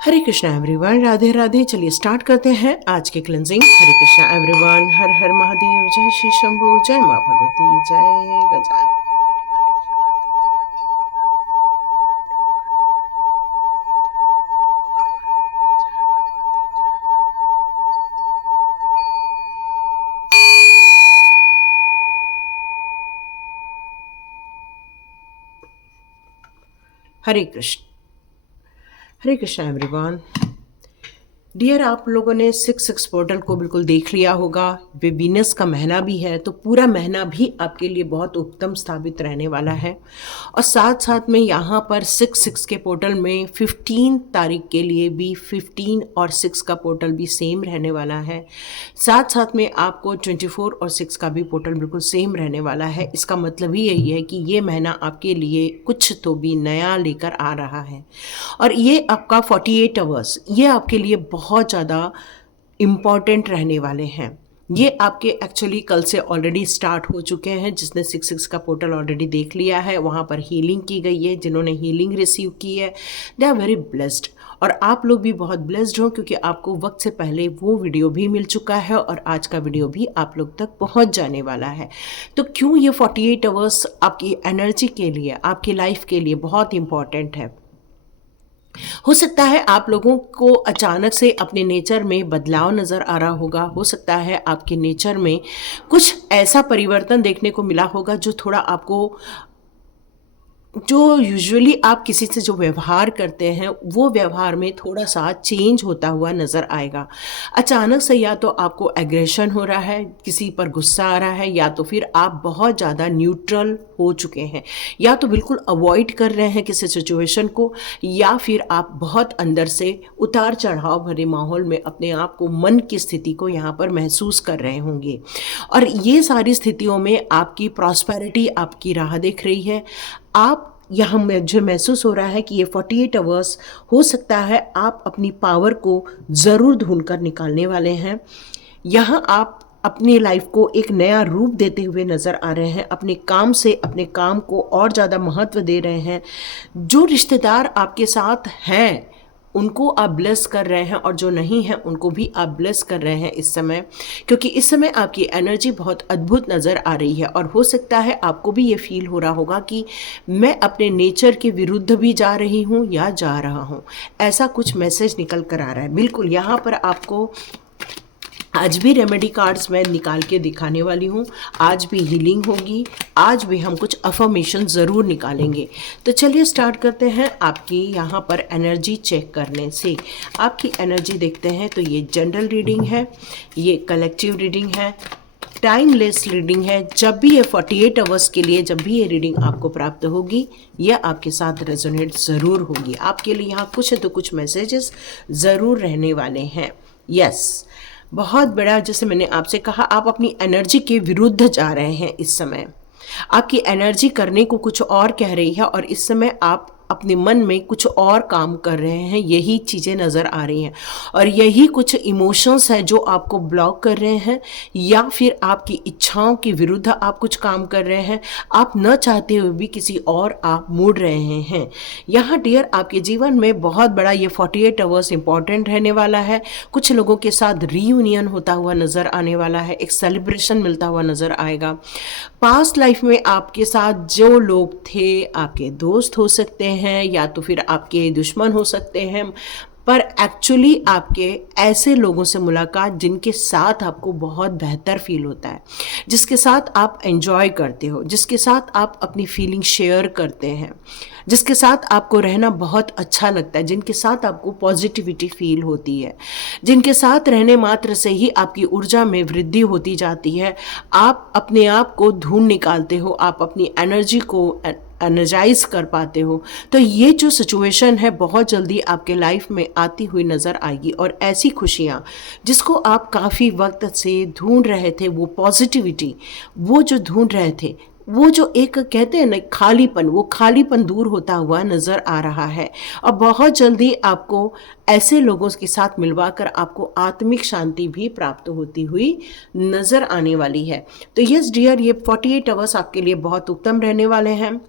हरे Krishna everyone, Radhe Radhe. चलिए start करते हैं आज के क्लेंजिंग। हरे कृष्णा एवरीवन, हर हर महादेव, जय श्री शंभू, जय माँ भगवती, जय गजान। हरे कृष्ण, हरे कृष्णा एवरीवन। डियर, आप लोगों ने 6/6 पोर्टल को बिल्कुल देख लिया होगा। वे वीनस का महीना भी है, तो पूरा महीना भी आपके लिए बहुत उत्तम साबित रहने वाला है। और साथ साथ में यहाँ पर 6/6 के पोर्टल में 15 तारीख के लिए भी 15 और 6 का पोर्टल भी सेम रहने वाला है। साथ साथ में आपको 24 और 6 का भी पोर्टल बिल्कुल सेम रहने वाला है। इसका मतलब ही यही है कि ये महीना आपके लिए कुछ तो भी नया लेकर आ रहा है। और ये आपका 48 आवर्स, ये आपके लिए बहुत ज़्यादा इम्पॉर्टेंट रहने वाले हैं। ये आपके एक्चुअली कल से ऑलरेडी स्टार्ट हो चुके हैं। जिसने 6/6 का पोर्टल ऑलरेडी देख लिया है, वहाँ पर हीलिंग की गई है। जिन्होंने हीलिंग रिसीव की है, दे आर वेरी ब्लेस्ड। और आप लोग भी बहुत ब्लेस्ड हो, क्योंकि आपको वक्त से पहले वो वीडियो भी मिल चुका है और आज का वीडियो भी आप लोग तक पहुंच जाने वाला है। तो क्यों ये 48 आवर्स आपकी एनर्जी के लिए, आपकी लाइफ के लिए बहुत इंपॉर्टेंट है। हो सकता है आप लोगों को अचानक से अपने नेचर में बदलाव नज़र आ रहा होगा। हो सकता है आपके नेचर में कुछ ऐसा परिवर्तन देखने को मिला होगा जो थोड़ा आपको, जो यूजुअली आप किसी से जो व्यवहार करते हैं वो व्यवहार में थोड़ा सा चेंज होता हुआ नज़र आएगा। अचानक से या तो आपको एग्रेशन हो रहा है, किसी पर गुस्सा आ रहा है, या तो फिर आप बहुत ज़्यादा न्यूट्रल हो चुके हैं, या तो बिल्कुल अवॉइड कर रहे हैं किसी सिचुएशन को, या फिर आप बहुत अंदर से उतार चढ़ाव भरे माहौल में अपने आप को, मन की स्थिति को यहाँ पर महसूस कर रहे होंगे। और ये सारी स्थितियों में आपकी प्रॉस्पेरिटी आपकी राह देख रही है। आप यहाँ मुझे महसूस हो रहा है कि ये 48 आवर्स हो सकता है आप अपनी पावर को ज़रूर ढूंढ कर निकालने वाले हैं। यहाँ आप अपनी लाइफ को एक नया रूप देते हुए नज़र आ रहे हैं। अपने काम से अपने काम को और ज़्यादा महत्व दे रहे हैं। जो रिश्तेदार आपके साथ हैं उनको आप ब्लेस कर रहे हैं, और जो नहीं हैं उनको भी आप ब्लेस कर रहे हैं इस समय, क्योंकि इस समय आपकी एनर्जी बहुत अद्भुत नज़र आ रही है। और हो सकता है आपको भी ये फील हो रहा होगा कि मैं अपने नेचर के विरुद्ध भी जा रही हूँ या जा रहा हूँ। ऐसा कुछ मैसेज निकल कर आ रहा है। बिल्कुल यहाँ पर आपको आज भी रेमेडी कार्ड्स मैं निकाल के दिखाने वाली हूँ। आज भी हीलिंग होगी, आज भी हम कुछ अफर्मेशन ज़रूर निकालेंगे। तो चलिए स्टार्ट करते हैं आपकी यहाँ पर एनर्जी चेक करने से। आपकी एनर्जी देखते हैं। तो ये जनरल रीडिंग है, ये कलेक्टिव रीडिंग है, टाइमलेस रीडिंग है। जब भी ये 48 आवर्स के लिए जब भी ये रीडिंग आपको प्राप्त होगी, यह आपके साथ रेजोनेट ज़रूर होगी। आपके लिए यहाँ कुछ तो कुछ मैसेजेस ज़रूर रहने वाले हैं। यस, बहुत बड़ा, जैसे मैंने आपसे कहा, आप अपनी एनर्जी के विरुद्ध जा रहे हैं इस समय। आपकी एनर्जी करने को कुछ और कह रही है, और इस समय आप अपने मन में कुछ और काम कर रहे हैं। यही चीज़ें नज़र आ रही हैं, और यही कुछ इमोशंस है जो आपको ब्लॉक कर रहे हैं, या फिर आपकी इच्छाओं के विरुद्ध आप कुछ काम कर रहे हैं। आप न चाहते हुए भी किसी और आप मुड़ रहे हैं। यहाँ डियर, आपके जीवन में बहुत बड़ा ये 48 आवर्स इंपॉर्टेंट रहने वाला है। कुछ लोगों के साथ रीयूनियन होता हुआ नज़र आने वाला है, एक सेलिब्रेशन मिलता हुआ नज़र आएगा। पास्ट लाइफ में आपके साथ जो लोग थे, आपके दोस्त हो सकते हैं या तो फिर आपके दुश्मन हो सकते हैं, पर एक्चुअली आपके ऐसे लोगों से मुलाकात जिनके साथ आपको बहुत बेहतर फील होता है, जिसके साथ आप एंजॉय करते हो, जिसके साथ आप अपनी फीलिंग शेयर करते हैं, जिसके साथ आपको रहना बहुत अच्छा लगता है, जिनके साथ आपको पॉजिटिविटी फील होती है, जिनके साथ रहने मात्र से ही आपकी ऊर्जा में वृद्धि होती जाती है। आप अपने आप को ढूंढ निकालते हो, आप अपनी एनर्जी को एनर्जाइज कर पाते हो। तो ये जो सिचुएशन है बहुत जल्दी आपके लाइफ में आती हुई नज़र आएगी। और ऐसी खुशियाँ जिसको आप काफ़ी वक्त से ढूंढ रहे थे, वो पॉजिटिविटी, वो जो ढूंढ रहे थे, वो जो एक कहते हैं ना खालीपन, वो खालीपन दूर होता हुआ नज़र आ रहा है। और बहुत जल्दी आपको ऐसे लोगों के साथ मिलवा कर आपको आत्मिक शांति भी प्राप्त होती हुई नज़र आने वाली है। तो यस डियर, ये 48 आवर्स आपके लिए बहुत उत्तम रहने वाले हैं।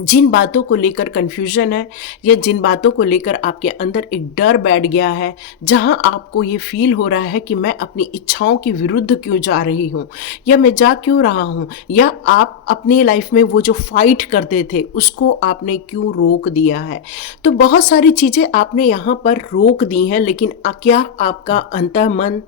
जिन बातों को लेकर कन्फ्यूजन है या जिन बातों को लेकर आपके अंदर एक डर बैठ गया है, जहां आपको ये फील हो रहा है कि मैं अपनी इच्छाओं के विरुद्ध क्यों जा रही हूँ या मैं जा क्यों रहा हूँ, या आप अपनी लाइफ में वो जो फाइट करते थे उसको आपने क्यों रोक दिया है। तो बहुत सारी चीज़ें आपने यहाँ पर रोक दी हैं, लेकिन क्या आपका अंतर्मन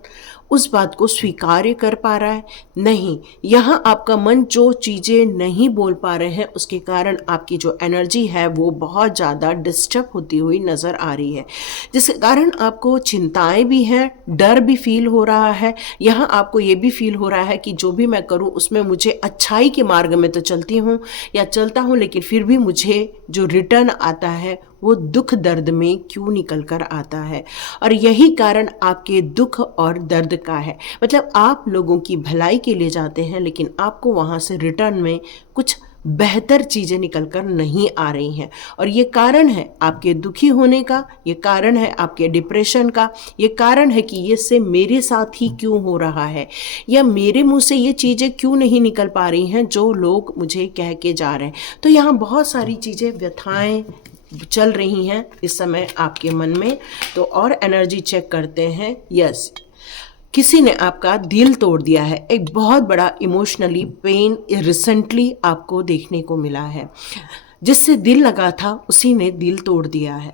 उस बात को स्वीकार्य कर पा रहा है? नहीं। यहाँ आपका मन जो चीज़ें नहीं बोल पा रहे हैं उसके कारण आपकी जो एनर्जी है वो बहुत ज़्यादा डिस्टर्ब होती हुई नज़र आ रही है, जिसके कारण आपको चिंताएं भी हैं, डर भी फील हो रहा है। यहाँ आपको ये भी फील हो रहा है कि जो भी मैं करूँ उसमें मुझे अच्छाई के मार्ग में तो चलती हूँ या चलता हूँ, लेकिन फिर भी मुझे जो रिटर्न आता है वो दुख दर्द में क्यों निकल कर आता है। और यही कारण आपके दुख और दर्द का है। मतलब आप लोगों की भलाई के लिए जाते हैं, लेकिन आपको वहाँ से रिटर्न में कुछ बेहतर चीज़ें निकल कर नहीं आ रही हैं। और ये कारण है आपके दुखी होने का, ये कारण है आपके डिप्रेशन का, ये कारण है कि ये से मेरे साथ ही क्यों हो रहा है, या मेरे मुंह से ये चीज़ें क्यों नहीं निकल पा रही हैं जो लोग मुझे कह के जा रहे हैं। तो यहाँ बहुत सारी चीज़ें, व्यथाएं चल रही हैं इस समय आपके मन में। तो और एनर्जी चेक करते हैं। यस, किसी ने आपका दिल तोड़ दिया है। एक बहुत बड़ा इमोशनली पेन रिसेंटली आपको देखने को मिला है। जिससे दिल लगा था उसी ने दिल तोड़ दिया है।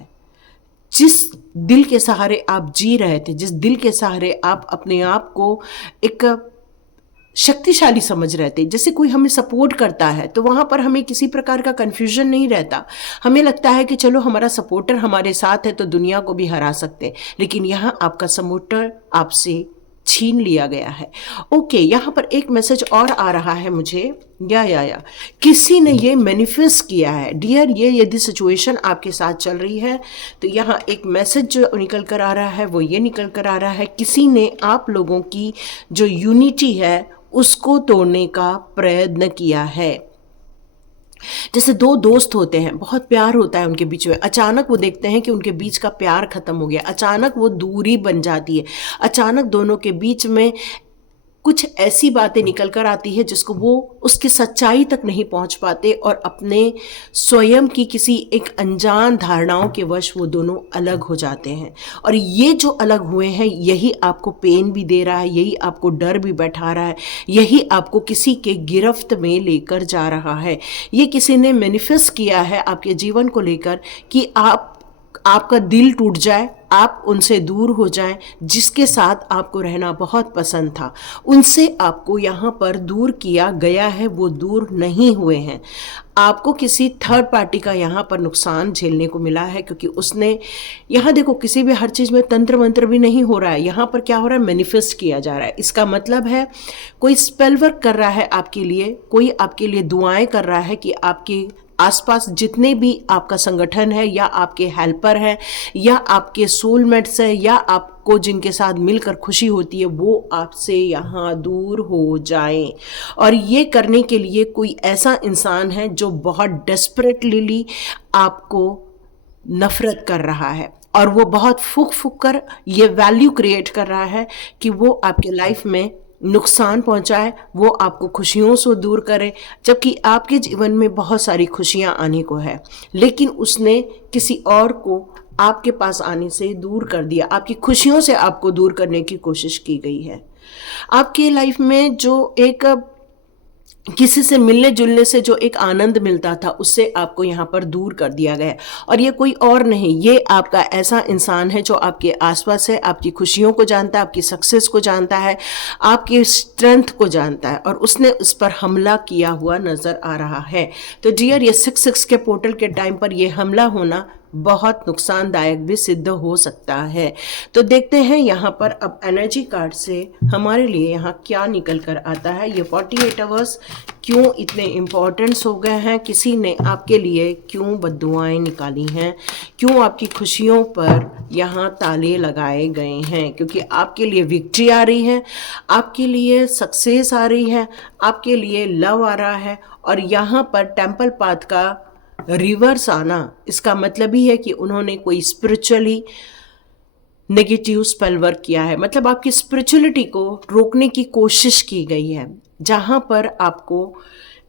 जिस दिल के सहारे आप जी रहे थे, जिस दिल के सहारे आप अपने आप को एक शक्तिशाली समझ रहे थे, जैसे कोई हमें सपोर्ट करता है तो वहाँ पर हमें किसी प्रकार का कन्फ्यूजन नहीं रहता। हमें लगता है कि चलो हमारा सपोर्टर हमारे साथ है तो दुनिया को भी हरा सकते हैं, लेकिन यहाँ आपका सपोर्टर आपसे छीन लिया गया है। ओके, यहाँ पर एक मैसेज और आ रहा है मुझे, या किसी ने ये मैनिफेस्ट किया है। डियर, ये यदि सिचुएशन आपके साथ चल रही है तो यहाँ एक मैसेज जो निकल कर आ रहा है वो ये निकल कर आ रहा है, किसी ने आप लोगों की जो यूनिटी है उसको तोड़ने का प्रयत्न किया है। जैसे दो दोस्त होते हैं, बहुत प्यार होता है उनके बीच में, अचानक वो देखते हैं कि उनके बीच का प्यार खत्म हो गया, अचानक वो दूरी बन जाती है, अचानक दोनों के बीच में कुछ ऐसी बातें निकल कर आती है जिसको वो उसकी सच्चाई तक नहीं पहुंच पाते और अपने स्वयं की किसी एक अनजान धारणाओं के वश वो दोनों अलग हो जाते हैं। और ये जो अलग हुए हैं यही आपको पेन भी दे रहा है, यही आपको डर भी बैठा रहा है, यही आपको किसी के गिरफ्त में लेकर जा रहा है। ये किसी ने मैनिफेस्ट किया है आपके जीवन को लेकर कि आपका दिल टूट जाए, आप उनसे दूर हो जाएं, जिसके साथ आपको रहना बहुत पसंद था, उनसे आपको यहाँ पर दूर किया गया है, वो दूर नहीं हुए हैं। आपको किसी थर्ड पार्टी का यहाँ पर नुकसान झेलने को मिला है, क्योंकि उसने, यहाँ देखो किसी भी हर चीज़ में तंत्र मंत्र भी नहीं हो रहा है, यहाँ पर क्या हो रहा है, मैनिफेस्ट किया जा रहा है। इसका मतलब है कोई स्पेल वर्क कर रहा है आपके लिए, कोई आपके लिए दुआएं कर रहा है कि आपके आसपास जितने भी आपका संगठन है या आपके हेल्पर हैं या आपके सोलमेट्स हैं या आपको जिनके साथ मिलकर खुशी होती है वो आपसे यहाँ दूर हो जाएं। और ये करने के लिए कोई ऐसा इंसान है जो बहुत डेस्परेटली आपको नफरत कर रहा है और वो बहुत फूक फूक कर ये वैल्यू क्रिएट कर रहा है कि वो आपके लाइफ में नुकसान पहुंचाए, वो आपको खुशियों से दूर करे, जबकि आपके जीवन में बहुत सारी खुशियां आने को है, लेकिन उसने किसी और को आपके पास आने से दूर कर दिया, आपकी खुशियों से आपको दूर करने की कोशिश की गई है। आपके लाइफ में जो एक किसी से मिलने जुलने से जो एक आनंद मिलता था उससे आपको यहाँ पर दूर कर दिया गया। और ये कोई और नहीं, ये आपका ऐसा इंसान है जो आपके आसपास है, आपकी खुशियों को जानता है, आपकी सक्सेस को जानता है, आपकी स्ट्रेंथ को जानता है, और उसने उस पर हमला किया हुआ नजर आ रहा है। तो डियर, ये 6-6 के पोर्टल के टाइम पर ये हमला होना बहुत नुकसानदायक भी सिद्ध हो सकता है। तो देखते हैं यहाँ पर अब एनर्जी कार्ड से हमारे लिए यहाँ क्या निकल कर आता है। ये 48 आवर्स क्यों इतने इम्पोर्टेंट्स हो गए हैं, किसी ने आपके लिए क्यों बद्दुआएं निकाली हैं, क्यों आपकी खुशियों पर यहाँ ताले लगाए गए हैं, क्योंकि आपके लिए विक्ट्री आ रही है, आपके लिए सक्सेस आ रही है, आपके लिए लव आ रहा है। और यहाँ पर टेम्पल पाथ का रिवर्स आना, इसका मतलब ही है कि उन्होंने कोई स्पिरिचुअली नेगेटिव स्पेल वर्क किया है, मतलब आपकी स्पिरिचुअलिटी को रोकने की कोशिश की गई है। जहाँ पर आपको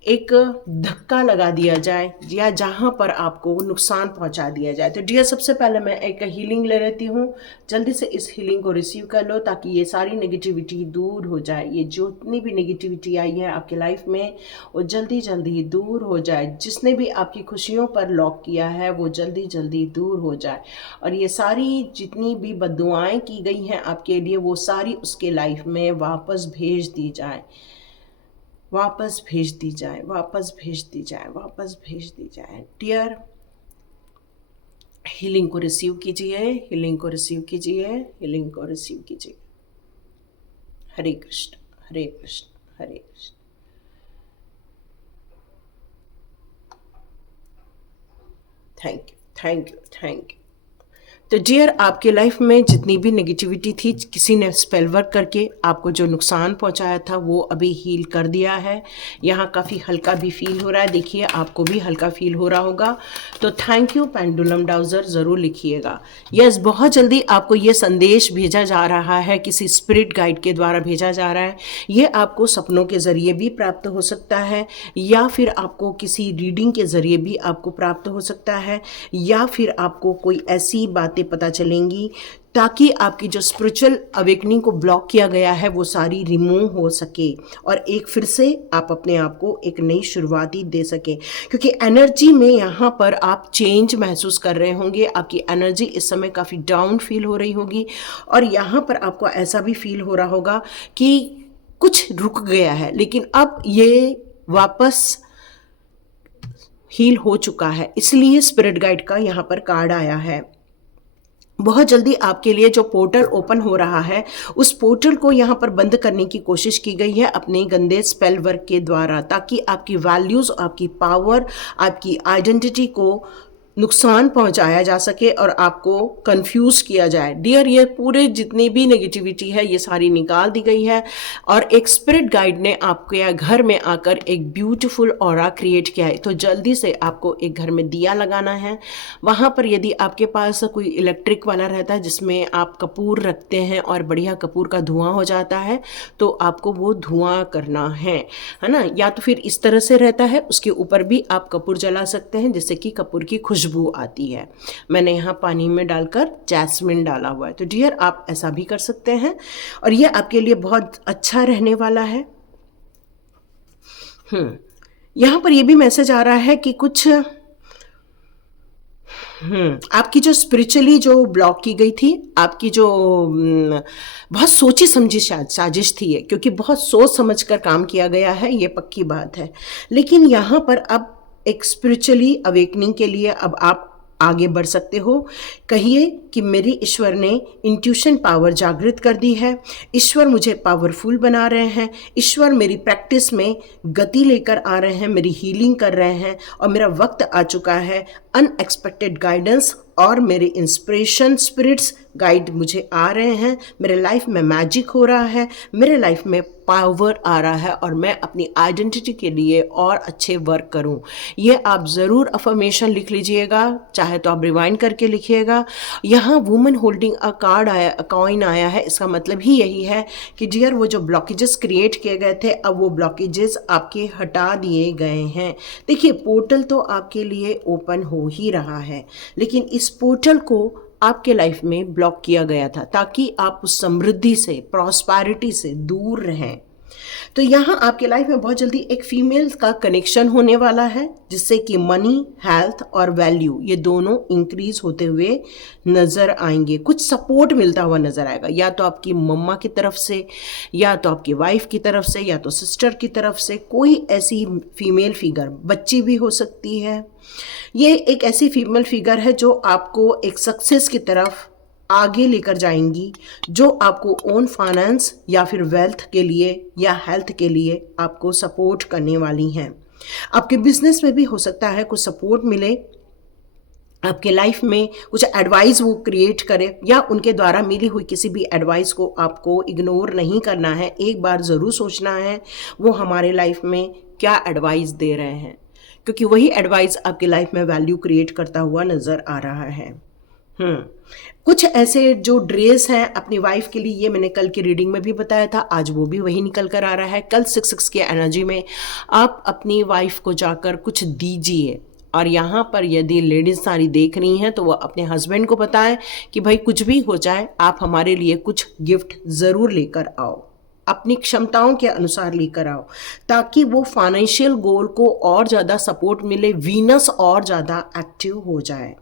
एक धक्का लगा दिया जाए या जहाँ पर आपको नुकसान पहुँचा दिया जाए। तो डियर, सबसे पहले मैं एक हीलिंग ले लेती हूँ। जल्दी से इस हीलिंग को रिसीव कर लो ताकि ये सारी नेगेटिविटी दूर हो जाए। ये जितनी भी नेगेटिविटी आई है आपके लाइफ में वो जल्दी जल्दी दूर हो जाए। जिसने भी आपकी खुशियों पर लॉक किया है वो जल्दी जल्दी दूर हो जाए। और ये सारी जितनी भी बद्दुआएं की गई हैं आपके लिए वो सारी उसके लाइफ में वापस भेज दी जाए, वापस भेज दी जाए, वापस भेज दी जाए, वापस भेज दी जाए। डियर, हीलिंग को रिसीव कीजिए, हीलिंग को रिसीव कीजिए, हीलिंग को रिसीव कीजिए। Hare Krishna, Hare Krishna, Hare Krishna. Thank you, thank you, thank you. तो डियर, आपके लाइफ में जितनी भी नेगेटिविटी थी, किसी ने स्पेल वर्क करके आपको जो नुकसान पहुंचाया था वो अभी हील कर दिया है। यहाँ काफ़ी हल्का भी फील हो रहा है। देखिए, आपको भी हल्का फील हो रहा होगा। तो थैंक यू पेंडुलम डाउजर ज़रूर लिखिएगा। यस, बहुत जल्दी आपको ये संदेश भेजा जा रहा है, किसी स्पिरिट गाइड के द्वारा भेजा जा रहा है। ये आपको सपनों के ज़रिए भी प्राप्त हो सकता है या फिर आपको किसी रीडिंग के ज़रिए भी आपको प्राप्त हो सकता है या फिर आपको कोई ऐसी बातें पता चलेंगी ताकि आपकी जो स्पिरिचुअल अवेकनिंग को ब्लॉक किया गया है वो सारी रिमूव हो सके और एक फिर से आप अपने आप को एक नई शुरुआती दे सकें। क्योंकि एनर्जी में यहाँ पर आप चेंज महसूस कर रहे होंगे। आपकी एनर्जी इस समय काफ़ी डाउन फील हो रही होगी और यहाँ पर आपको ऐसा भी फील हो रहा होगा कि कुछ रुक गया है, लेकिन अब ये वापस हील हो चुका है। इसलिए स्पिरिट गाइड का यहाँ पर कार्ड आया है। बहुत जल्दी आपके लिए जो पोर्टल ओपन हो रहा है उस पोर्टल को यहाँ पर बंद करने की कोशिश की गई है अपने गंदे स्पेल वर्क के द्वारा, ताकि आपकी वैल्यूज़, आपकी पावर, आपकी आइडेंटिटी को नुकसान पहुंचाया जा सके और आपको कंफ्यूज किया जाए। डियर, ये पूरे जितनी भी नेगेटिविटी है ये सारी निकाल दी गई है और एक स्पिरिट गाइड ने आपके घर में आकर एक ब्यूटीफुल ऑरा क्रिएट किया है। तो जल्दी से आपको एक घर में दिया लगाना है। वहाँ पर यदि आपके पास कोई इलेक्ट्रिक वाला रहता है जिसमें आप कपूर रखते हैं और बढ़िया कपूर का धुआं हो जाता है तो आपको वो धुआं करना है ना। या तो फिर इस तरह से रहता है, उसके ऊपर भी आप कपूर जला सकते हैं जिससे कि कपूर की खुशबू आती है। मैंने यहाँ पानी में डालकर जैस्मिन डाला हुआ है। तो डियर, आप ऐसा भी कर सकते हैं और ये आपके लिए बहुत अच्छा रहने वाला है। यहाँ पर ये भी मैसेज आ रहा है कि कुछ आपकी जो स्पिरिचुअली जो ब्लॉक की गई थी, आपकी जो बहुत सोची समझी साजिश थी ये, क्योंकि बहुत सोच समझ कर काम किया गया है, ये पक्की बात है। लेकिन यहाँ पर अब एक स्पिरिचुअली अवेकनिंग के लिए अब आप आगे बढ़ सकते हो। कहिए कि मेरी ईश्वर ने इंट्यूशन पावर जागृत कर दी है, ईश्वर मुझे पावरफुल बना रहे हैं, ईश्वर मेरी प्रैक्टिस में गति लेकर आ रहे हैं, मेरी हीलिंग कर रहे हैं और मेरा वक्त आ चुका है अनएक्सपेक्टेड गाइडेंस और मेरे इंस्पिरेशन स्पिरिट्स गाइड मुझे आ रहे हैं। मेरे लाइफ में मैजिक हो रहा है, मेरे लाइफ में पावर आ रहा है और मैं अपनी आइडेंटिटी के लिए और अच्छे वर्क करूं। ये आप ज़रूर अफर्मेशन लिख लीजिएगा, चाहे तो आप रिवाइंड करके लिखिएगा। यहाँ वुमेन होल्डिंग अ कार्ड आया, कॉइन आया है। इसका मतलब ही यही है कि डियर, वो जो ब्लॉकेजेस क्रिएट किए गए थे अब वो ब्लॉकेजेस आपके हटा दिए गए हैं। देखिए, पोर्टल तो आपके लिए ओपन हो ही रहा है, लेकिन इस पोर्टल को आपके लाइफ में ब्लॉक किया गया था ताकि आप उस समृद्धि से, प्रॉस्पेरिटी से दूर रहें। तो यहाँ आपके लाइफ में बहुत जल्दी एक फीमेल का कनेक्शन होने वाला है जिससे कि मनी, हेल्थ और वैल्यू ये दोनों इंक्रीज होते हुए नज़र आएंगे। कुछ सपोर्ट मिलता हुआ नज़र आएगा, या तो आपकी मम्मा की तरफ से, या तो आपकी वाइफ की तरफ से, या तो सिस्टर की तरफ से। कोई ऐसी फीमेल फिगर, बच्ची भी हो सकती है, ये एक ऐसी फीमेल फिगर है जो आपको एक सक्सेस की तरफ आगे लेकर जाएंगी, जो आपको ओन फाइनेंस या फिर वेल्थ के लिए या हेल्थ के लिए आपको सपोर्ट करने वाली हैं। आपके बिजनेस में भी हो सकता है कुछ सपोर्ट मिले, आपके लाइफ में कुछ एडवाइस वो क्रिएट करे, या उनके द्वारा मिली हुई किसी भी एडवाइस को आपको इग्नोर नहीं करना है। एक बार ज़रूर सोचना है वो हमारे लाइफ में क्या एडवाइस दे रहे हैं, क्योंकि वही एडवाइस आपकी लाइफ में वैल्यू क्रिएट करता हुआ नज़र आ रहा है। कुछ ऐसे जो ड्रेस हैं अपनी वाइफ के लिए, ये मैंने कल की रीडिंग में भी बताया था, आज वो भी वही निकल कर आ रहा है। कल 6 की एनर्जी में आप अपनी वाइफ को जाकर कुछ दीजिए। और यहाँ पर यदि लेडीज सारी देख रही हैं तो वो अपने हस्बैंड को बताएं कि भाई कुछ भी हो जाए आप हमारे लिए कुछ गिफ्ट ज़रूर लेकर आओ, अपनी क्षमताओं के अनुसार लेकर आओ, ताकि वो फाइनेंशियल गोल को और ज़्यादा सपोर्ट मिले, वीनस और ज़्यादा एक्टिव हो जाए।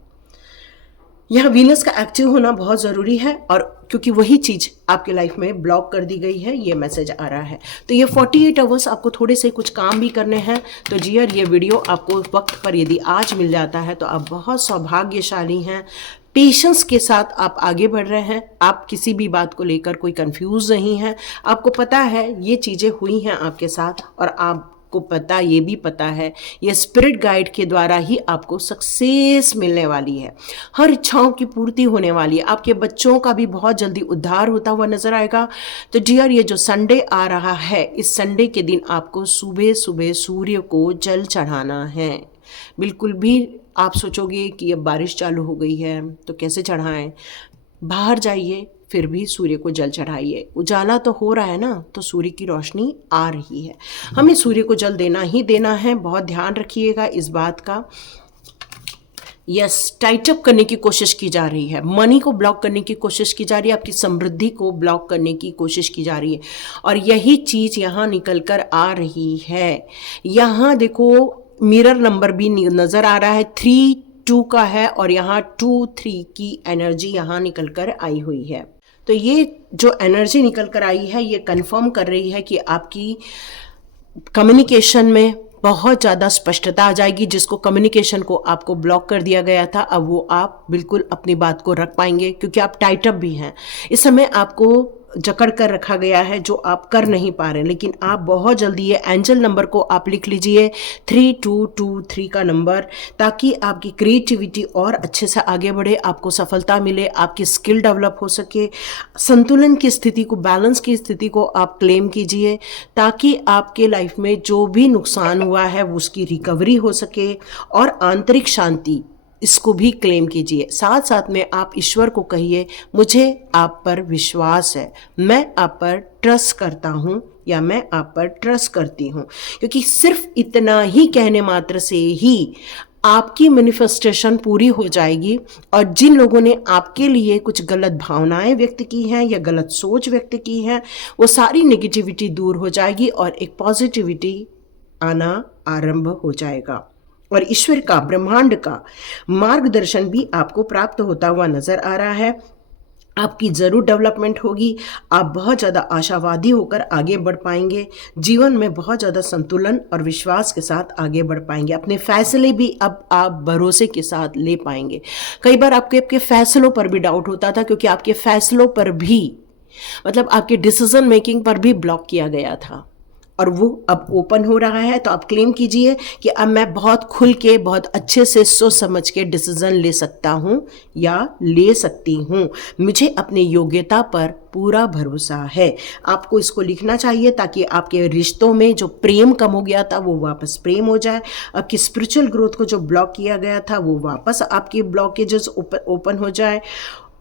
यह वीनस का एक्टिव होना बहुत ज़रूरी है, और क्योंकि वही चीज़ आपके लाइफ में ब्लॉक कर दी गई है, ये मैसेज आ रहा है। तो ये 48 आवर्स आपको थोड़े से कुछ काम भी करने हैं। तो जी यार, ये वीडियो आपको वक्त पर यदि आज मिल जाता है तो आप बहुत सौभाग्यशाली हैं। पेशेंस के साथ आप आगे बढ़ रहे हैं, आप किसी भी बात को लेकर कोई कंफ्यूज नहीं है, आपको पता है ये चीज़ें हुई हैं आपके साथ, और आपको पता, ये भी पता है ये स्पिरिट गाइड के द्वारा ही आपको सक्सेस मिलने वाली है, हर इच्छाओं की पूर्ति होने वाली है, आपके बच्चों का भी बहुत जल्दी उद्धार होता हुआ नजर आएगा। तो डियर, ये जो संडे आ रहा है, इस संडे के दिन आपको सुबह सुबह सूर्य को जल चढ़ाना है। बिल्कुल भी आप सोचोगे कि अब बारिश चालू हो गई है तो कैसे चढ़ाएं, बाहर जाइए फिर भी सूर्य को जल चढ़ाइए। उजाला तो हो रहा है ना, तो सूर्य की रोशनी आ रही है, हमें सूर्य को जल देना ही देना है। बहुत ध्यान रखिएगा इस बात का। यस, टाइटअप करने की कोशिश की जा रही है, मनी को ब्लॉक करने की कोशिश की जा रही है, आपकी समृद्धि को ब्लॉक करने की कोशिश की जा रही है, और यही चीज़ यहाँ निकल कर आ रही है। यहाँ देखो मिरर नंबर भी नज़र आ रहा है, 3-2 का है, और यहाँ 2-3 की एनर्जी यहाँ निकल कर आई हुई है। तो ये जो एनर्जी निकल कर आई है ये कंफर्म कर रही है कि आपकी कम्युनिकेशन में बहुत ज़्यादा स्पष्टता आ जाएगी। जिसको कम्युनिकेशन को आपको ब्लॉक कर दिया गया था, अब वो आप बिल्कुल अपनी बात को रख पाएंगे, क्योंकि आप टाइटअप भी हैं। इस समय आपको जकड़ कर रखा गया है जो आप कर नहीं पा रहे हैं, लेकिन आप बहुत जल्दी ये एंजल नंबर को आप लिख लीजिए, 3223 का नंबर, ताकि आपकी क्रिएटिविटी और अच्छे से आगे बढ़े, आपको सफलता मिले, आपकी स्किल डेवलप हो सके, संतुलन की स्थिति को, बैलेंस की स्थिति को आप क्लेम कीजिए, ताकि आपके लाइफ में जो भी नुकसान हुआ है उसकी रिकवरी हो सके, और आंतरिक शांति इसको भी क्लेम कीजिए। साथ साथ में आप ईश्वर को कहिए, मुझे आप पर विश्वास है, मैं आप पर ट्रस्ट करता हूँ, या मैं आप पर ट्रस्ट करती हूँ, क्योंकि सिर्फ इतना ही कहने मात्र से ही आपकी मैनिफेस्टेशन पूरी हो जाएगी। और जिन लोगों ने आपके लिए कुछ गलत भावनाएं व्यक्त की हैं या गलत सोच व्यक्त की है, वो सारी नेगेटिविटी दूर हो जाएगी और एक पॉजिटिविटी आना आरंभ हो जाएगा, और ईश्वर का, ब्रह्मांड का मार्गदर्शन भी आपको प्राप्त होता हुआ नजर आ रहा है। आपकी ज़रूर डेवलपमेंट होगी, आप बहुत ज़्यादा आशावादी होकर आगे बढ़ पाएंगे, जीवन में बहुत ज़्यादा संतुलन और विश्वास के साथ आगे बढ़ पाएंगे, अपने फैसले भी अब आप भरोसे के साथ ले पाएंगे। कई बार आपके फैसलों पर भी डाउट होता था, क्योंकि आपके फैसलों पर भी, मतलब आपके डिसीजन मेकिंग पर भी ब्लॉक किया गया था, और वो अब ओपन हो रहा है। तो आप क्लेम कीजिए कि अब मैं बहुत खुल के, बहुत अच्छे से सोच समझ के डिसीजन ले सकता हूँ या ले सकती हूँ, मुझे अपनी योग्यता पर पूरा भरोसा है। आपको इसको लिखना चाहिए, ताकि आपके रिश्तों में जो प्रेम कम हो गया था वो वापस प्रेम हो जाए, आपकी स्पिरिचुअल ग्रोथ को जो ब्लॉक किया गया था वो वापस आपके ब्लॉकेजेस ओपन हो जाए।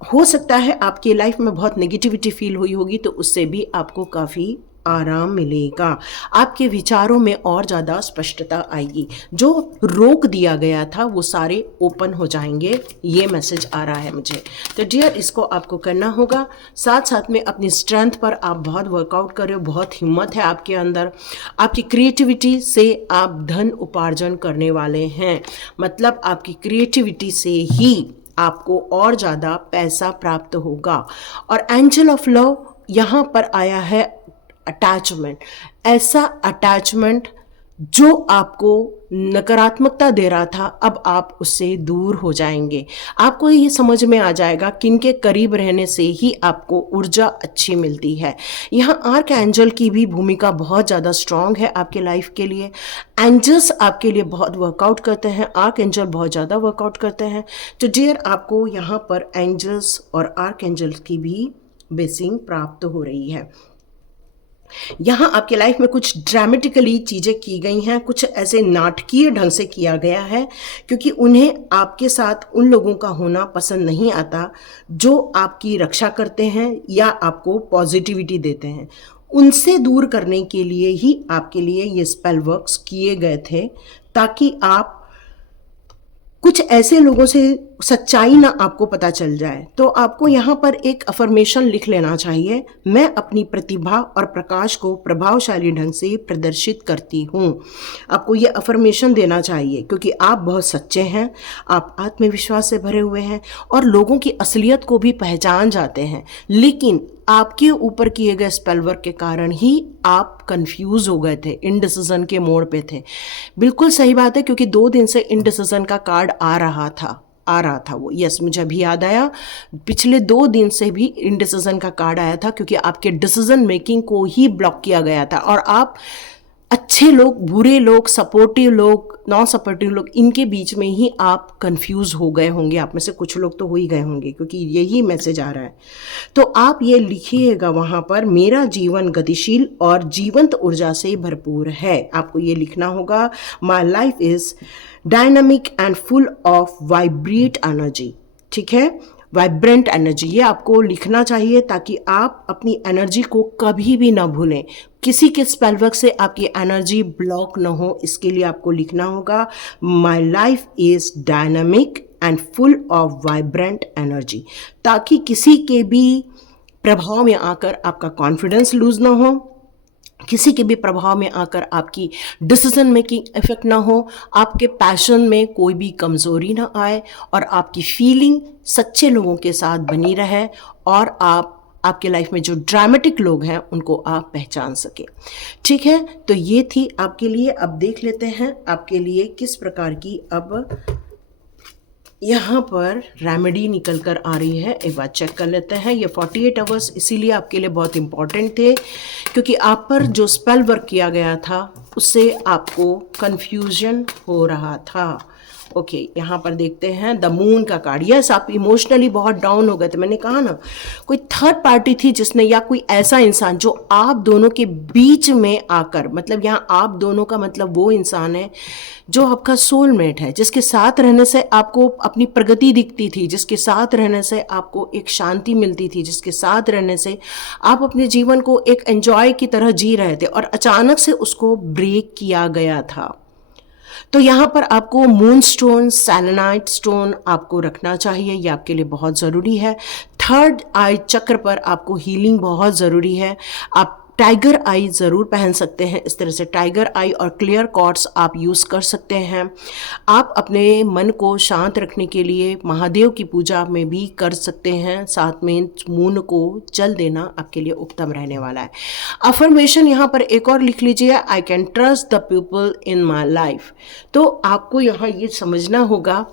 हो सकता है आपकी लाइफ में बहुत नेगेटिविटी फील हुई होगी, तो उससे भी आपको काफ़ी आराम मिलेगा, आपके विचारों में और ज़्यादा स्पष्टता आएगी, जो रोक दिया गया था वो सारे ओपन हो जाएंगे, ये मैसेज आ रहा है मुझे। तो डियर, इसको आपको करना होगा। साथ साथ में अपनी स्ट्रेंथ पर आप बहुत वर्कआउट कर रहे हो, बहुत हिम्मत है आपके अंदर, आपकी क्रिएटिविटी से आप धन उपार्जन करने वाले हैं, मतलब आपकी क्रिएटिविटी से ही आपको और ज़्यादा पैसा प्राप्त होगा। और एंजल ऑफ लव यहाँ पर आया है, अटैचमेंट, ऐसा अटैचमेंट जो आपको नकारात्मकता दे रहा था, अब आप उससे दूर हो जाएंगे। आपको ये समझ में आ जाएगा किनके करीब रहने से ही आपको ऊर्जा अच्छी मिलती है। यहाँ आर्क एंजल की भी भूमिका बहुत ज़्यादा स्ट्रांग है आपके लाइफ के लिए। एंजल्स आपके लिए बहुत वर्कआउट करते हैं, आर्क एंजल बहुत ज़्यादा वर्कआउट करते हैं। तो डियर, आपको यहाँ पर एंजल्स और आर्क एंजल्स की भी ब्लेसिंग प्राप्त हो रही है। यहाँ आपके लाइफ में कुछ ड्रामेटिकली चीज़ें की गई हैं, कुछ ऐसे नाटकीय ढंग से किया गया है, क्योंकि उन्हें आपके साथ उन लोगों का होना पसंद नहीं आता जो आपकी रक्षा करते हैं या आपको पॉजिटिविटी देते हैं। उनसे दूर करने के लिए ही आपके लिए ये स्पेल वर्क्स किए गए थे, ताकि आप कुछ ऐसे लोगों से सच्चाई ना आपको पता चल जाए। तो आपको यहाँ पर एक अफर्मेशन लिख लेना चाहिए, मैं अपनी प्रतिभा और प्रकाश को प्रभावशाली ढंग से प्रदर्शित करती हूँ। आपको ये अफर्मेशन देना चाहिए, क्योंकि आप बहुत सच्चे हैं, आप आत्मविश्वास से भरे हुए हैं और लोगों की असलियत को भी पहचान जाते हैं। लेकिन आपके ऊपर किए गए स्पेल वर्क के कारण ही आप कंफ्यूज हो गए थे, इनडिसीजन के मोड़ पे थे। बिल्कुल सही बात है, क्योंकि 2 दिन से इनडिसीजन का कार्ड आ रहा था वो, यस मुझे अभी याद आया, पिछले 2 दिन से भी इनडिसीजन का कार्ड आया था, क्योंकि आपके डिसीजन मेकिंग को ही ब्लॉक किया गया था। और आप अच्छे लोग, बुरे लोग, सपोर्टिव लोग, नॉन सपोर्टिव लोग, इनके बीच में ही आप कंफ्यूज हो गए होंगे। आप में से कुछ लोग तो हो ही गए होंगे, क्योंकि यही मैसेज आ रहा है। तो आप ये लिखिएगा वहाँ पर, मेरा जीवन गतिशील और जीवंत ऊर्जा से भरपूर है। आपको ये लिखना होगा, my life is dynamic and full of vibrate energy. ठीक है, वाइब्रेंट एनर्जी, ये आपको लिखना चाहिए ताकि आप अपनी एनर्जी को कभी भी ना भूलें। किसी के स्पेल वर्क से आपकी एनर्जी ब्लॉक ना हो, इसके लिए आपको लिखना होगा, my life is dynamic and full of vibrant energy, ताकि किसी के भी प्रभाव में आकर आपका कॉन्फिडेंस लूज ना हो, किसी के भी प्रभाव में आकर आपकी डिसीजन मेकिंग इफेक्ट ना हो, आपके पैशन में कोई भी कमज़ोरी ना आए और आपकी फीलिंग सच्चे लोगों के साथ बनी रहे और आपके लाइफ में जो ड्रामेटिक लोग हैं उनको आप पहचान सके। ठीक है, तो ये थी आपके लिए। अब देख लेते हैं आपके लिए किस प्रकार की अब यहाँ पर रेमेडी निकल कर आ रही है। एक बार चेक कर लेते हैं। ये 48 आवर्स इसीलिए आपके लिए बहुत इंपॉर्टेंट थे, क्योंकि आप पर जो स्पेल वर्क किया गया था उससे आपको कंफ्यूजन हो रहा था। ओके, यहाँ पर देखते हैं द मून का कार्ड। यस, आप इमोशनली बहुत डाउन हो गए थे। मैंने कहा ना, कोई थर्ड पार्टी थी जिसने, या कोई ऐसा इंसान जो आप दोनों के बीच में आकर, मतलब यहाँ आप दोनों का मतलब वो इंसान है जो आपका सोलमेट है, जिसके साथ रहने से आपको अपनी प्रगति दिखती थी, जिसके साथ रहने से आपको एक शांति मिलती थी, जिसके साथ रहने से आप अपने जीवन को एक एंजॉय की तरह जी रहे थे, और अचानक से उसको ब्रेक किया गया था। तो यहाँ पर आपको मून स्टोन, सेलेनाइट स्टोन आपको रखना चाहिए, ये आपके लिए बहुत ज़रूरी है। थर्ड आई चक्र पर आपको हीलिंग बहुत ज़रूरी है। आप टाइगर आई ज़रूर पहन सकते हैं, इस तरह से टाइगर आई और क्लियर कॉर्ड्स आप यूज़ कर सकते हैं। आप अपने मन को शांत रखने के लिए महादेव की पूजा में भी कर सकते हैं, साथ में मून को जल देना आपके लिए उत्तम रहने वाला है। अफर्मेशन यहाँ पर एक और लिख लीजिए, I can trust the people in my life. तो आपको यहाँ ये समझना होगा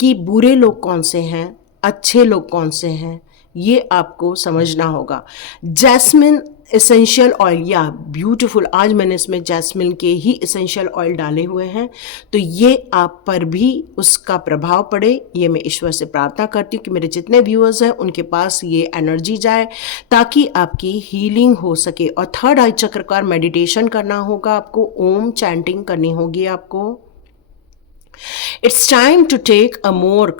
कि बुरे लोग कौन से हैं, अच्छे लोग कौन से हैं, ये आपको समझना होगा। जैस्मिन एसेंशियल ऑयल, या ब्यूटीफुल, आज मैंने इसमें जैस्मिन के ही एसेंशियल ऑयल डाले हुए हैं, तो ये आप पर भी उसका प्रभाव पड़े, ये मैं ईश्वर से प्रार्थना करती हूँ कि मेरे जितने व्यूअर्स हैं उनके पास ये एनर्जी जाए ताकि आपकी हीलिंग हो सके। और थर्ड आई चक्र का मेडिटेशन करना होगा आपको, ओम चैंटिंग करनी होगी आपको। It's time to take a more,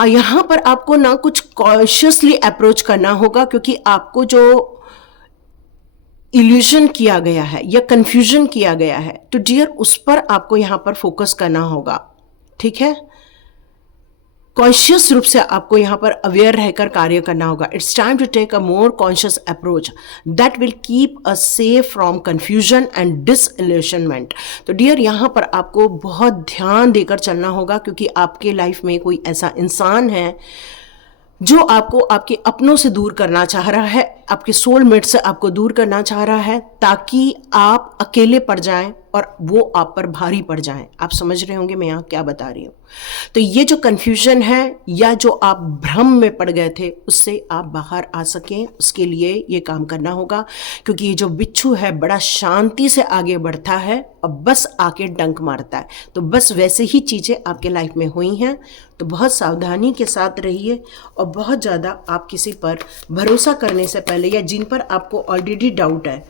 यहाँ पर आपको ना कुछ कॉन्शियसली अप्रोच करना होगा, क्योंकि आपको जो इल्यूजन किया गया है या कंफ्यूजन किया गया है, तो डियर उस पर आपको यहाँ पर फोकस करना होगा। ठीक है, कॉन्शियस रूप से आपको यहाँ पर अवेयर रहकर कार्य करना होगा। It's time to take a more conscious approach that will keep us safe from confusion and disillusionment. तो डियर यहाँ पर आपको बहुत ध्यान देकर चलना होगा, क्योंकि आपके लाइफ में कोई ऐसा इंसान है जो आपको आपके अपनों से दूर करना चाह रहा है, आपके सोलमेट से आपको दूर करना चाह रहा है, ताकि आप अकेले पड़ जाएं और वो आप पर भारी पड़ जाएं। आप समझ रहे होंगे मैं यहाँ क्या बता रही हूँ। तो ये जो कन्फ्यूजन है या जो आप भ्रम में पड़ गए थे, उससे आप बाहर आ सकें, उसके लिए ये काम करना होगा। क्योंकि ये जो बिच्छू है बड़ा शांति से आगे बढ़ता है और बस आके डंक मारता है। तो बस वैसे ही चीज़ें आपके लाइफ में हुई हैं, तो बहुत सावधानी के साथ रहिए और बहुत ज़्यादा आप किसी पर भरोसा करने से पहले या जिन पर आपको ऑलरेडी डाउट है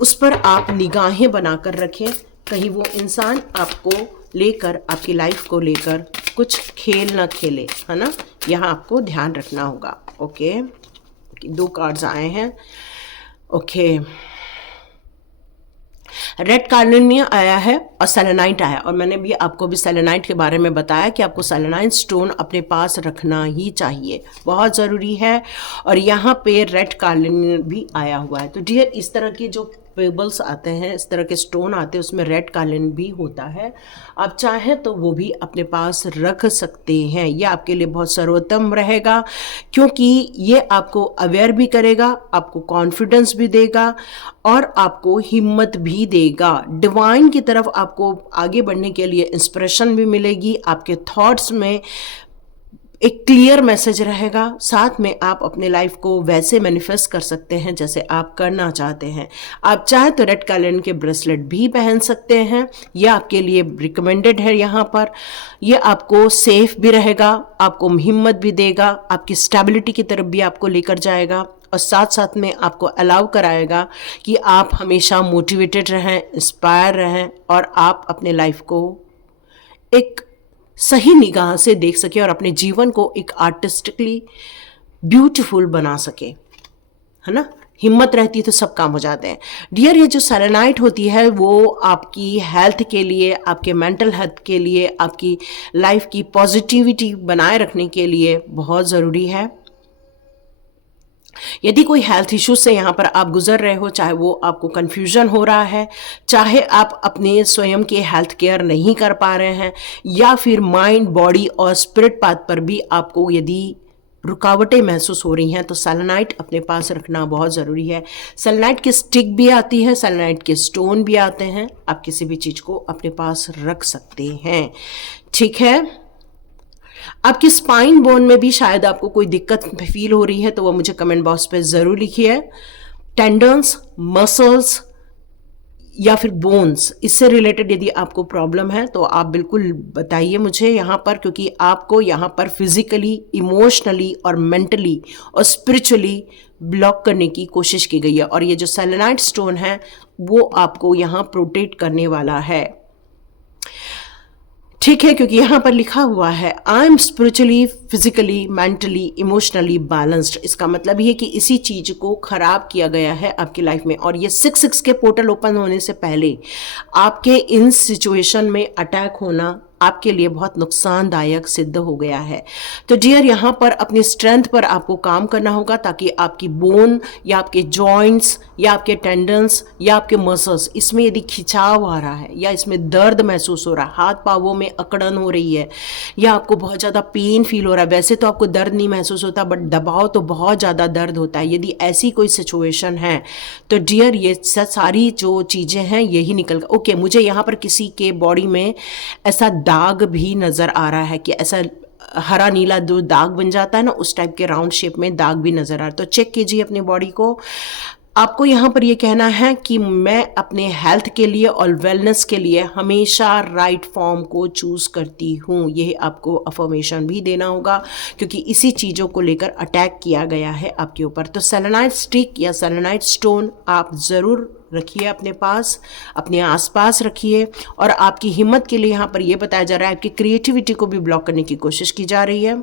उस पर आप निगाहें बनाकर रखें, कहीं वो इंसान आपको लेकर, आपकी लाइफ को लेकर कुछ खेल ना खेले, है ना। यहाँ आपको ध्यान रखना होगा। ओके, 2 कार्ड्स आए हैं। ओके, रेड कार्नेलियन आया है और सेलेनाइट आया, और मैंने भी आपको भी सेलेनाइट के बारे में बताया कि आपको सेलेनाइट स्टोन अपने पास रखना ही चाहिए, बहुत ज़रूरी है। और यहाँ पे रेड कार्नेलियन भी आया हुआ है। तो डियर, इस तरह के जो पेबल्स आते हैं, इस तरह के स्टोन आते हैं, उसमें रेड कार्नेलियन भी होता है। आप चाहें तो वो भी अपने पास रख सकते हैं। ये आपके लिए बहुत सर्वोत्तम रहेगा, क्योंकि ये आपको अवेयर भी करेगा, आपको कॉन्फिडेंस भी देगा और आपको हिम्मत भी देगा। डिवाइन की तरफ आपको आगे बढ़ने के लिए इंस्पिरेशन भी मिलेगी। आपके थॉट्स में एक क्लियर मैसेज रहेगा। साथ में आप अपने लाइफ को वैसे मैनिफेस्ट कर सकते हैं जैसे आप करना चाहते हैं। आप चाहे तो रेड कैलेंडर के ब्रेसलेट भी पहन सकते हैं, यह आपके लिए रिकमेंडेड है। यहाँ पर यह आपको सेफ भी रहेगा, आपको हिम्मत भी देगा, आपकी स्टेबिलिटी की तरफ भी आपको लेकर जाएगा और साथ साथ में आपको अलाउ कराएगा कि आप हमेशा मोटिवेटेड रहें, इंस्पायर रहें और आप अपने लाइफ को एक सही निगाह से देख सके और अपने जीवन को एक आर्टिस्टिकली ब्यूटीफुल बना सके, है ना। हिम्मत रहती है तो सब काम हो जाते हैं। डियर, ये जो सेलेनाइट होती है वो आपकी हेल्थ के लिए, आपके मेंटल हेल्थ के लिए, आपकी लाइफ की पॉजिटिविटी बनाए रखने के लिए बहुत ज़रूरी है। यदि कोई हेल्थ इश्यू से यहाँ पर आप गुजर रहे हो, चाहे वो आपको कन्फ्यूजन हो रहा है, चाहे आप अपने स्वयं के हेल्थ केयर नहीं कर पा रहे हैं, या फिर माइंड, बॉडी और स्पिरिट पाथ पर भी आपको यदि रुकावटें महसूस हो रही हैं, तो सेलेनाइट अपने पास रखना बहुत ज़रूरी है। सेलेनाइट की स्टिक भी आती है, सेलेनाइट के स्टोन भी आते हैं। आप किसी भी चीज़ को अपने पास रख सकते हैं, ठीक है। आपकी स्पाइन बोन में भी शायद आपको कोई दिक्कत फील हो रही है तो वो मुझे कमेंट बॉक्स पे ज़रूर लिखिए। टेंडन्स, मसल्स या फिर बोन्स, इससे रिलेटेड यदि आपको प्रॉब्लम है तो आप बिल्कुल बताइए मुझे यहाँ पर, क्योंकि आपको यहाँ पर फिजिकली, इमोशनली और मेंटली और स्पिरिचुअली ब्लॉक करने की कोशिश की गई है। और ये जो सेलेनाइट स्टोन है वो आपको यहाँ प्रोटेक्ट करने वाला है, ठीक है। क्योंकि यहाँ पर लिखा हुआ है I am spiritually, physically, mentally, emotionally balanced. इसका मतलब ये कि इसी चीज को खराब किया गया है आपकी लाइफ में। और ये 6-6 के पोर्टल ओपन होने से पहले आपके इन सिचुएशन में अटैक होना आपके लिए बहुत नुकसानदायक सिद्ध हो गया है। तो डियर, यहाँ पर अपनी स्ट्रेंथ पर आपको काम करना होगा ताकि आपकी बोन या आपके जॉइंट्स या आपके टेंडन्स या आपके मसल्स, इसमें यदि खिंचाव आ रहा है या इसमें दर्द महसूस हो रहा है, हाथ पाँवों में अकड़न हो रही है या आपको बहुत ज़्यादा पेन फील हो रहा है, वैसे तो आपको दर्द नहीं महसूस होता बट दबाव तो बहुत ज़्यादा दर्द होता है, यदि ऐसी कोई सिचुएशन है तो डियर ये सारी जो चीज़ें हैं यही निकल ओके। मुझे यहाँ पर किसी के बॉडी में ऐसा दाग भी नज़र आ रहा है कि ऐसा हरा नीला जो दाग बन जाता है ना, उस टाइप के राउंड शेप में दाग भी नज़र आ रहा है। तो चेक कीजिए अपनी बॉडी को। आपको यहाँ पर ये कहना है कि मैं अपने हेल्थ के लिए और वेलनेस के लिए हमेशा राइट फॉर्म को चूज करती हूँ। ये आपको अफर्मेशन भी देना होगा क्योंकि इसी चीज़ों को लेकर अटैक किया गया है आपके ऊपर। तो सेलेनाइट स्टिक या सेलेनाइट स्टोन आप ज़रूर रखिए अपने पास, अपने आसपास रखिए। और आपकी हिम्मत के लिए यहाँ पर यह बताया जा रहा है कि क्रिएटिविटी को भी ब्लॉक करने की कोशिश की जा रही है।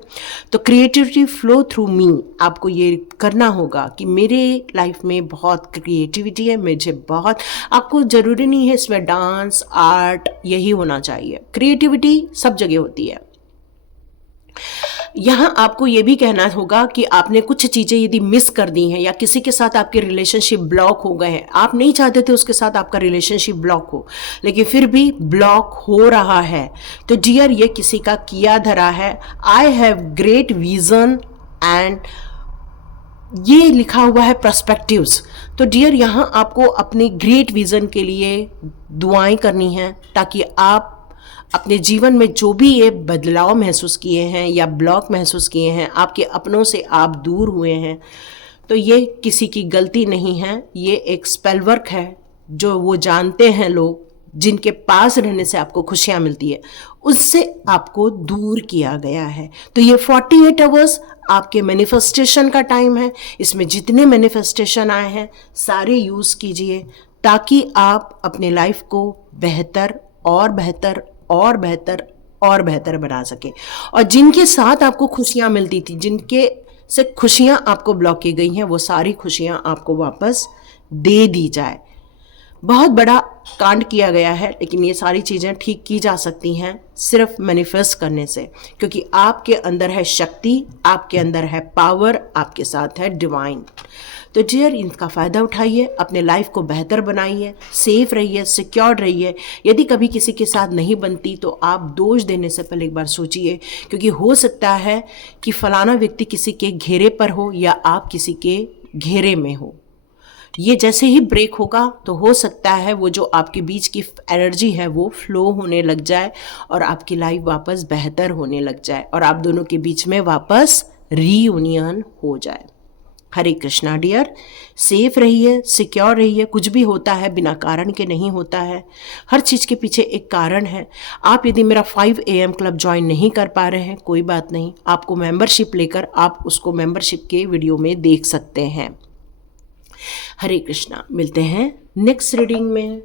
तो क्रिएटिविटी फ्लो थ्रू मी, आपको ये करना होगा कि मेरे लाइफ में बहुत क्रिएटिविटी है, मुझे बहुत, आपको ज़रूरी नहीं है इसमें डांस, आर्ट यही होना चाहिए, क्रिएटिविटी सब जगह होती है। यहाँ आपको ये भी कहना होगा कि आपने कुछ चीज़ें यदि मिस कर दी हैं या किसी के साथ आपके रिलेशनशिप ब्लॉक हो गए हैं, आप नहीं चाहते थे उसके साथ आपका रिलेशनशिप ब्लॉक हो लेकिन फिर भी ब्लॉक हो रहा है, तो डियर ये किसी का किया धरा है। I have great vision and ये लिखा हुआ है पर्सपेक्टिव्स। तो डियर यहाँ आपको अपनी ग्रेट विजन के लिए दुआएं करनी हैं ताकि आप अपने जीवन में जो भी ये बदलाव महसूस किए हैं या ब्लॉक महसूस किए हैं, आपके अपनों से आप दूर हुए हैं, तो ये किसी की गलती नहीं है, ये एक स्पेल वर्क है जो वो जानते हैं लोग जिनके पास रहने से आपको खुशियां मिलती है, उससे आपको दूर किया गया है। तो ये 48 आवर्स आपके मैनिफेस्टेशन का टाइम है। इसमें जितने मैनिफेस्टेशन आए हैं सारे यूज़ कीजिए ताकि आप अपने लाइफ को बेहतर और बेहतर और बेहतर और बेहतर बना सके। और जिनके साथ आपको खुशियां मिलती थी, जिनके से खुशियां आपको ब्लॉक की गई हैं, वो सारी खुशियां आपको वापस दे दी जाए। बहुत बड़ा कांड किया गया है, लेकिन ये सारी चीज़ें ठीक की जा सकती हैं सिर्फ मैनिफेस्ट करने से, क्योंकि आपके अंदर है शक्ति, आपके अंदर है पावर, आपके साथ है डिवाइन। तो डियर, इनका फ़ायदा उठाइए, अपने लाइफ को बेहतर बनाइए, सेफ रहिए, सिक्योर रहिए। यदि कभी किसी के साथ नहीं बनती तो आप दोष देने से पहले एक बार सोचिए, क्योंकि हो सकता है कि फलाना व्यक्ति किसी के घेरे पर हो या आप किसी के घेरे में हो। ये जैसे ही ब्रेक होगा तो हो सकता है वो जो आपके बीच की एनर्जी है वो फ्लो होने लग जाए और आपकी लाइफ वापस बेहतर होने लग जाए और आप दोनों के बीच में वापस रीयूनियन हो जाए। हरे कृष्णा डियर, सेफ रहिए, सिक्योर रहिए। कुछ भी होता है बिना कारण के नहीं होता है, हर चीज़ के पीछे एक कारण है। आप यदि मेरा 5 AM क्लब ज्वाइन नहीं कर पा रहे हैं, कोई बात नहीं, आपको मेंबरशिप लेकर आप उसको मेंबरशिप के वीडियो में देख सकते हैं। हरे कृष्णा, मिलते हैं नेक्स्ट रीडिंग में।